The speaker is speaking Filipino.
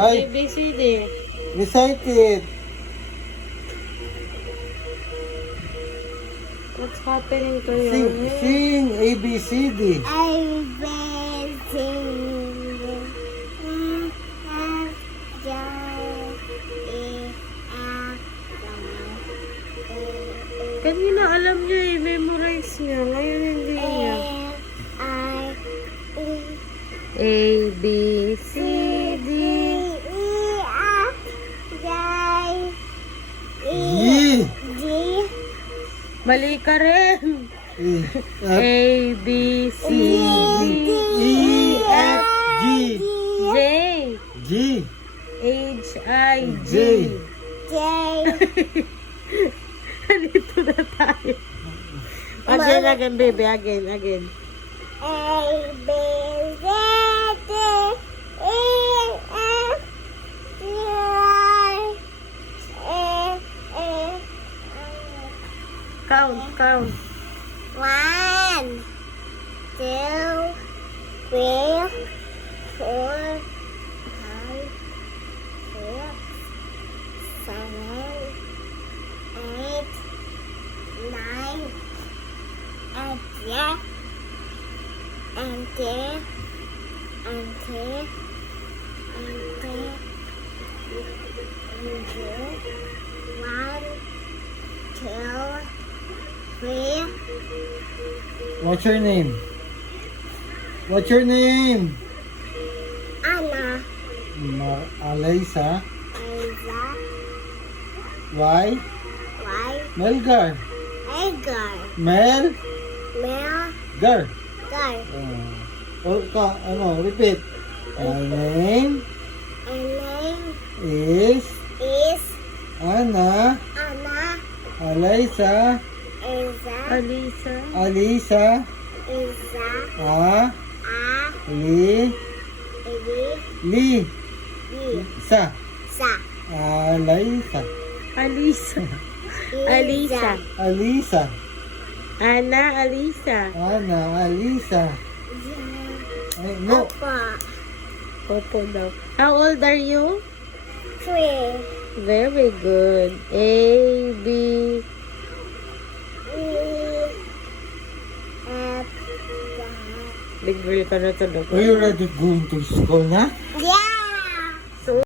Y. ABCD. Recite it. What's happening to you? Sing ABCD. Kanina alam niya memorize niya. Ngayon hindi niya. A, B, C, D. E. Mali ka rin. E. A, B, C, D, E. F. G. J, G. H, I, J. Nandito na tayo. Again, baby. Again. Count. 1, 2, 3, 4, 5, 6, 7, 8, 9, and 10, and 10, and 10, and 10, and 10, 1, 2, 3. What's your name? What's your name? Anna, Alaysa. Elsa, Y. Y, Melgar. Edgar, Mel. Mel, Gar. Gar, Repeat. My name and name is is Anna. Anna, Alaysa. Elsa, Alisa. Elsa, A. Eli, Li. Li, Sa. Sa, Alaysa. Alisa. Alisa. Ana, Alisa. Ana. Alisa. Ay, no. Papa, Opo daw. How old are you? 3, Very good. A, B. E, F, Big girl ka na to. Are you ready going to school na?